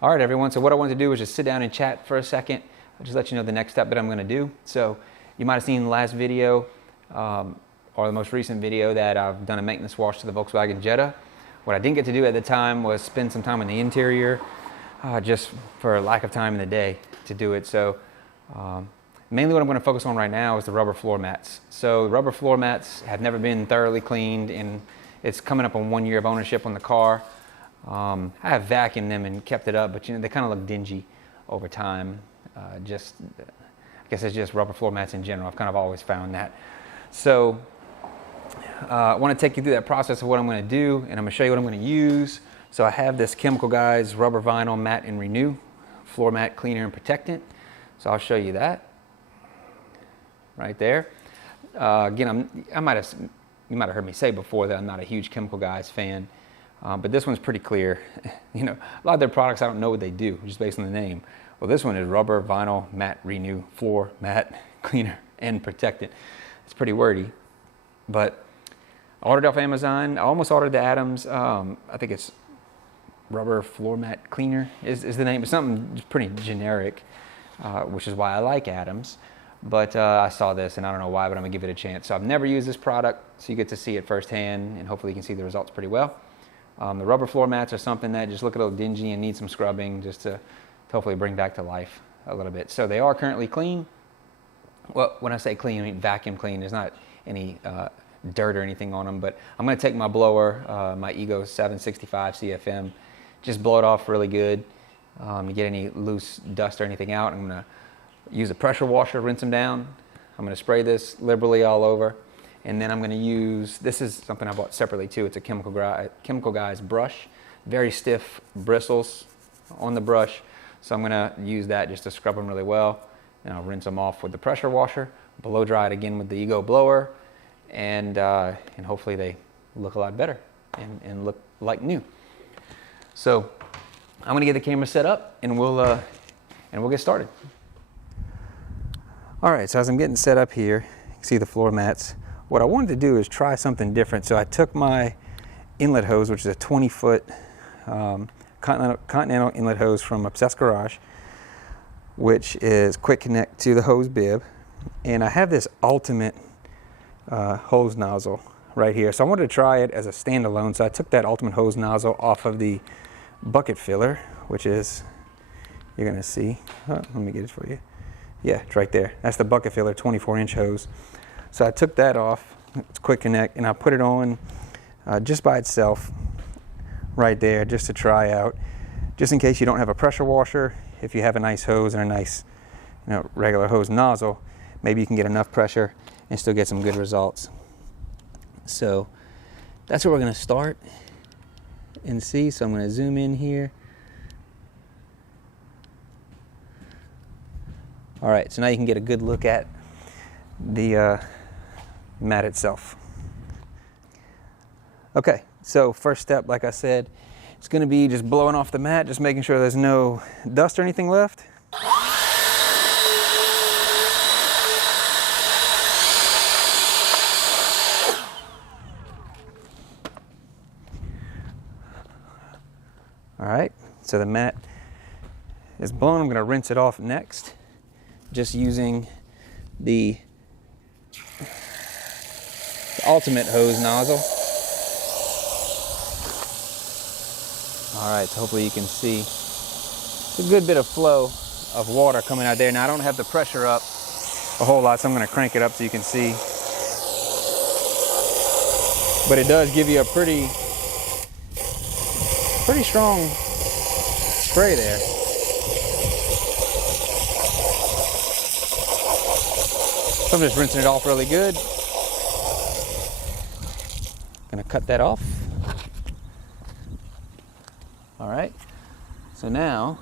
All right, everyone. So what I wanted to do was just sit down and chat for a second. I'll just let you know the next step that I'm going to do. So you might have seen the last video or the most recent video that I've done a maintenance wash to the Volkswagen Jetta. What I didn't get to do at the time was spend some time in the interior, just for lack of time in the day to do it. So mainly what I'm going to focus on right now is the rubber floor mats. So the rubber floor mats have never been thoroughly cleaned, and it's coming up on 1 year of ownership on the car. I have vacuumed them and kept it up, but they kind of look dingy over time. I guess it's just rubber floor mats in general. I've kind of always found that. So I want to take you through that process of what I'm going to do, and I'm going to show you what I'm going to use. So I have this Chemical Guys Rubber Vinyl Matte and Renew Floor Mat Cleaner and Protectant. So I'll show you that right there. Again, you might have heard me say before that I'm not a huge Chemical Guys fan. But this one's pretty clear. A lot of their products, I don't know what they do, just based on the name. Well, this one is Rubber Vinyl Matte Renew Floor Mat Cleaner and Protectant. It's pretty wordy, but I ordered it off Amazon. I almost ordered the Adams. I think it's Rubber Floor Mat Cleaner is the name. It's something just pretty generic, which is why I like Adams. But I saw this, and I don't know why, but I'm going to give it a chance. So I've never used this product, so you get to see it firsthand, and hopefully you can see the results pretty well. The rubber floor mats are something that just look a little dingy and need some scrubbing just to hopefully bring back to life a little bit. So they are currently clean. Well, when I say clean, I mean vacuum clean. There's not any dirt or anything on them, but I'm going to take my blower, my Ego 765 CFM, just blow it off really good to get any loose dust or anything out. I'm going to use a pressure washer, rinse them down. I'm going to spray this liberally all over. And then I'm going to use, this is something I bought separately too. It's a Chemical Guys brush. Very stiff bristles on the brush. So I'm going to use that just to scrub them really well. And I'll rinse them off with the pressure washer. Blow dry it again with the Ego blower. And hopefully they look a lot better and look like new. So I'm going to get the camera set up and we'll get started. All right, so as I'm getting set up here, you can see the floor mats. What I wanted to do is try something different. So I took my inlet hose, which is a 20-foot Continental inlet hose from Obsessed Garage, which is quick connect to the hose bib. And I have this ultimate hose nozzle right here. So I wanted to try it as a standalone. So I took that ultimate hose nozzle off of the bucket filler, which is, you're gonna see, let me get it for you. Yeah, it's right there. That's the bucket filler 24-inch hose. So I took that off, it's quick connect, and I put it on just by itself right there just to try out. Just in case you don't have a pressure washer, if you have a nice hose and a nice regular hose nozzle, maybe you can get enough pressure and still get some good results. So that's where we're going to start and see. So I'm going to zoom in here. All right, so now you can get a good look at the mat itself. Okay, so first step, like I said, it's going to be just blowing off the mat, just making sure there's no dust or anything left. All right, so the mat is blown. I'm going to rinse it off next, just using the ultimate hose nozzle. All right, so hopefully you can see it's a good bit of flow of water coming out there. Now I don't have the pressure up a whole lot, so I'm going to crank it up so you can see. But it does give you a pretty strong spray there. So I'm just rinsing it off really good. Gonna cut that off. All right, so now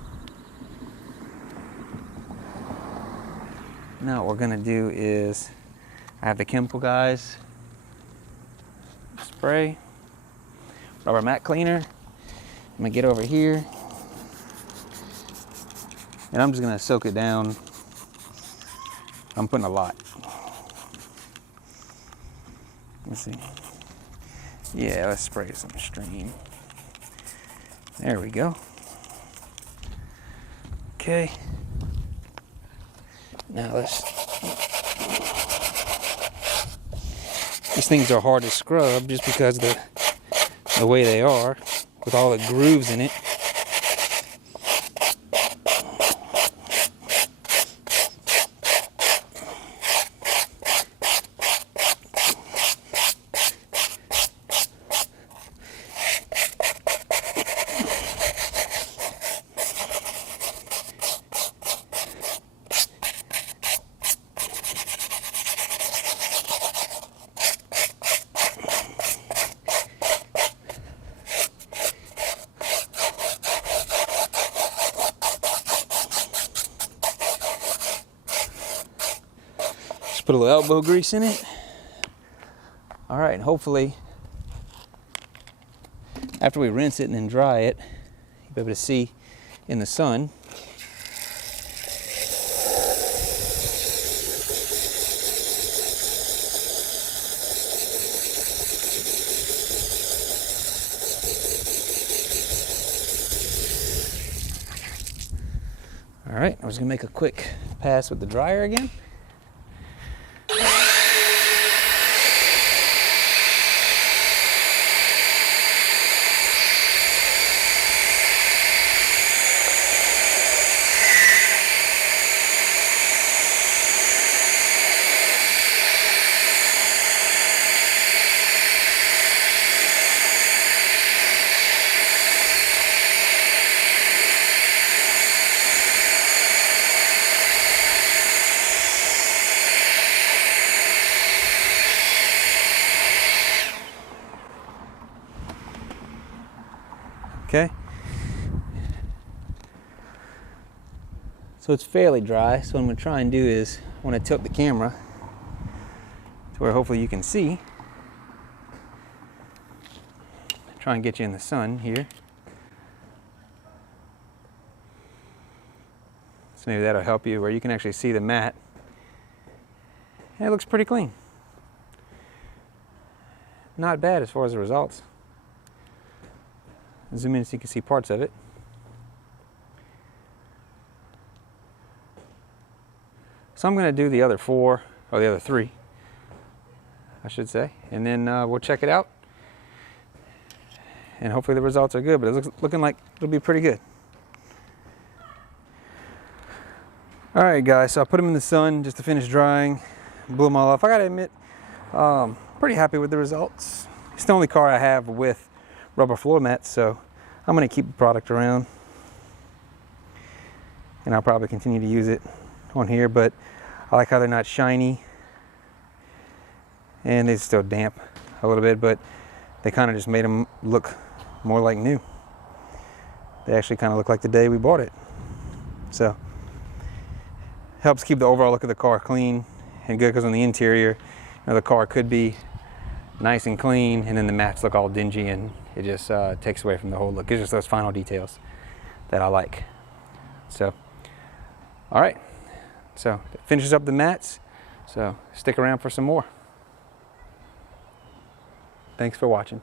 what we're gonna do is, I have the Chemical Guys spray, rubber mat cleaner. I'm gonna get over here and I'm just gonna soak it down. I'm putting a lot. Let's see. Yeah, let's spray some stream. There we go. Okay. Now these things are hard to scrub just because of the way they are, with all the grooves in it. Put a little elbow grease in it. All right, and hopefully after we rinse it and then dry it, you'll be able to see in the sun. All right, I was gonna make a quick pass with the dryer again. Okay, so it's fairly dry, so what I'm going to try and do is, I want to tilt the camera to where hopefully you can see. Try and get you in the sun here. So maybe that'll help you where you can actually see the mat. And it looks pretty clean. Not bad as far as the results. Zoom in so you can see parts of it. So I'm going to do the other 4, or the other 3, I should say, and then we'll check it out. And hopefully the results are good, but it's looking like it'll be pretty good. All right, guys, so I put them in the sun just to finish drying, blew them all off. I gotta admit, pretty happy with the results. It's the only car I have with rubber floor mats, so I'm going to keep the product around, and I'll probably continue to use it on here, but I like how they're not shiny, and they're still damp a little bit, but they kind of just made them look more like new. They actually kind of look like the day we bought it, so helps keep the overall look of the car clean and good, because on the interior, you know, the car could be nice and clean, and then the mats look all dingy, and it just takes away from the whole look. It's just those final details that I like. So, all right. So, that finishes up the mats. So, stick around for some more. Thanks for watching.